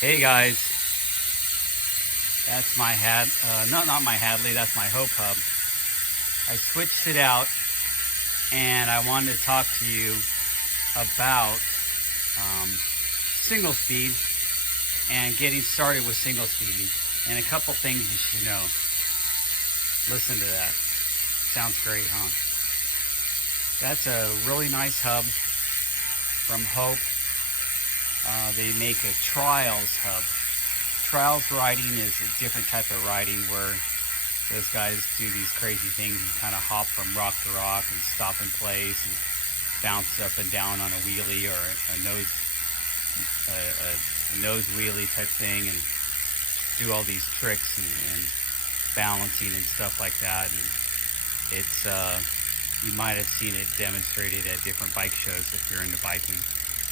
Hey guys, that's my not my Hadley, that's my Hope Hub. I switched it out and I wanted to talk to you about single speed and getting started with single speeding and a couple things you should know. Listen to that. Sounds great, huh? That's a really nice hub from Hope. They make a trials hub. Trials riding is a different type of riding where those guys do these crazy things and kind of hop from rock to rock and stop in place and bounce up and down on a wheelie or a nose wheelie type thing and do all these tricks and balancing and stuff like that. And it's you might have seen it demonstrated at different bike shows if you're into biking.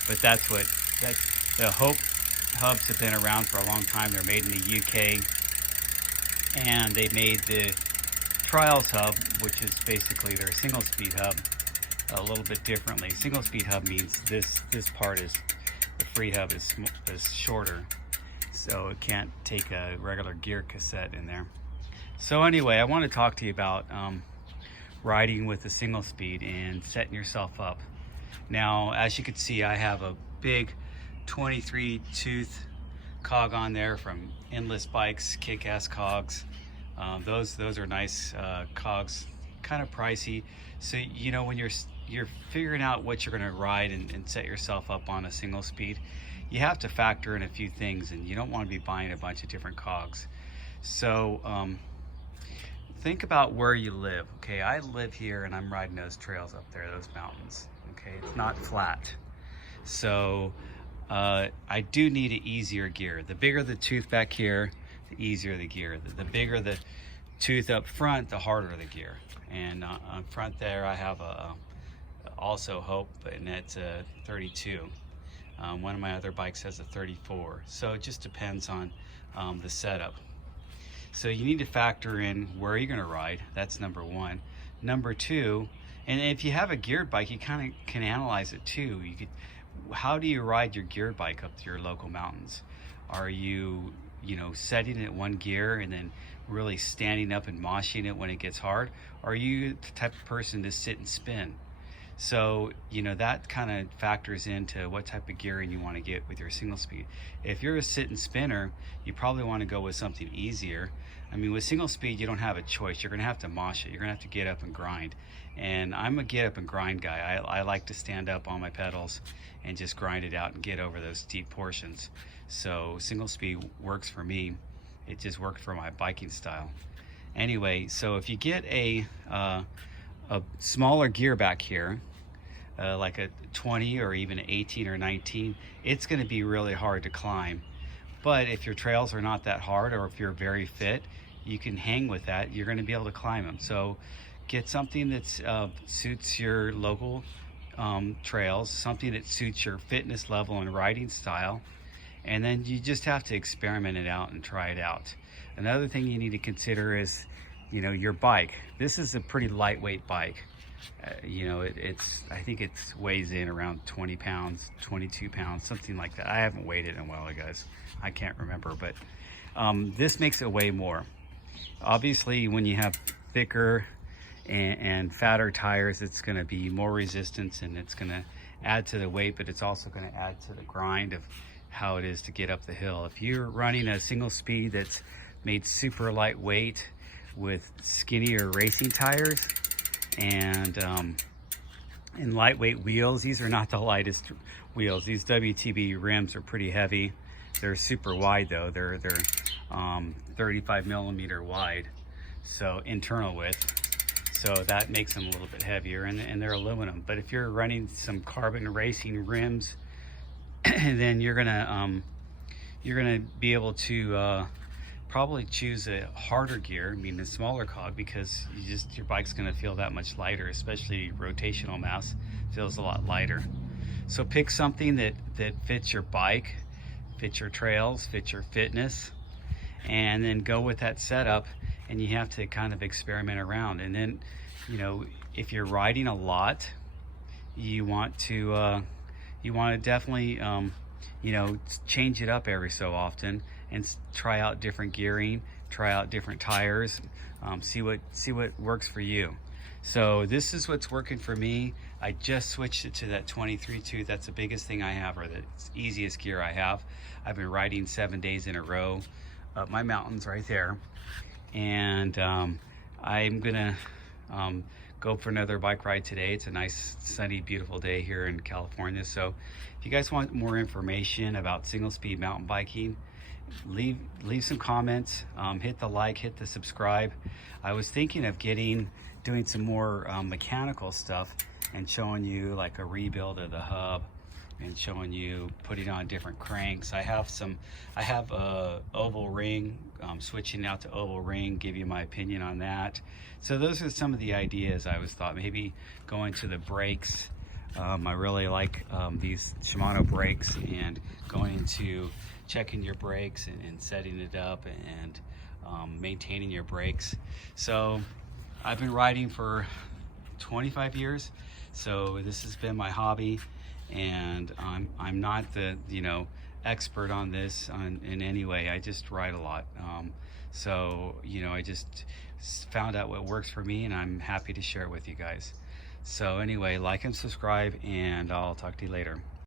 But that's the Hope hubs have been around for a long time. They're made in the UK, and they made the Trials hub, which is basically their single speed hub, a little bit differently. Single speed hub means this part is the free hub is shorter, so it can't take a regular gear cassette in there. So anyway, I want to talk to you about riding with a single speed and setting yourself up. Now, as you can see, I have a big 23 tooth cog on there from Endless Bikes, kick-ass cogs. Those are nice cogs, kind of pricey. So you know, when you're figuring out what you're going to ride and set yourself up on a single speed, you have to factor in a few things, and you don't want to be buying a bunch of different cogs. So think about where you live. Okay, I live here and I'm riding those trails up there, those mountains. Okay, it's not flat. So I do need an easier gear. The bigger the tooth back here, the easier the gear. The bigger the tooth up front, the harder the gear. And on front there, I have also Hope, and that's a 32. One of my other bikes has a 34. So it just depends on the setup. So you need to factor in where you're going to ride. That's number one. Number two, and if you have a geared bike, you kind of can analyze it too. How do you ride your geared bike up to your local mountains? Are you setting it one gear and then really standing up and moshing it when it gets hard? Or are you the type of person to sit and spin? So that kind of factors into what type of gearing you want to get with your single speed. If you're a sit and spinner, you probably want to go with something easier. I mean, with single speed, you don't have a choice. You're going to have to mosh it. You're going to have to get up and grind. And I'm a get up and grind guy. I like to stand up on my pedals and just grind it out and get over those steep portions. So single speed works for me. It just worked for my biking style. Anyway, so if you get a smaller gear back here, like a 20 or even 18 or 19, it's going to be really hard to climb. But if your trails are not that hard, or if you're very fit, you can hang with that. You're going to be able to climb them. So get something that suits your local trails, something that suits your fitness level and riding style, and then you just have to experiment it out and try it out. Another thing you need to consider is your bike. This is a pretty lightweight bike. I think it weighs in around 20 pounds, 22 pounds, something like that. I haven't weighed it in a while, guys. I can't remember, but this makes it weigh more. Obviously, when you have thicker and fatter tires, it's going to be more resistance, and it's going to add to the weight, but it's also going to add to the grind of how it is to get up the hill. If you're running a single speed that's made super lightweight with skinnier racing tires and lightweight wheels, these are not the lightest wheels. These WTB rims are pretty heavy. They're super wide though. They're 35 millimeter wide, so internal width. So that makes them a little bit heavier, and they're aluminum. But if you're running some carbon racing rims, then you're gonna be able to probably choose a harder gear, I mean a smaller cog, because your bike's gonna feel that much lighter, especially rotational mass feels a lot lighter. So pick something that fits your bike, fits your trails, fits your fitness, and then go with that setup. And you have to kind of experiment around. And then, if you're riding a lot, you want to definitely change it up every so often and try out different gearing, try out different tires, see what works for you. So this is what's working for me. I just switched it to that 23 tooth. That's the biggest thing I have, or the easiest gear I have. I've been riding 7 days in a row up my mountains right there, and I'm gonna go for another bike ride today. It's a nice, sunny, beautiful day here in California. So if you guys want more information about single speed mountain biking, leave some comments, hit the like, hit the subscribe. I was thinking of doing some more mechanical stuff and showing you like a rebuild of the hub and showing you putting on different cranks. I have a oval ring, switching out to oval ring, give you my opinion on that. So those are some of the ideas I was thought. Maybe going to the brakes. I really like these Shimano brakes, and going into checking your brakes and setting it up and maintaining your brakes. So I've been riding for 25 years, so this has been my hobby, and I'm not the expert on this in any way. I just ride a lot. So I just found out what works for me, and I'm happy to share it with you guys. So anyway, like and subscribe, and I'll talk to you later.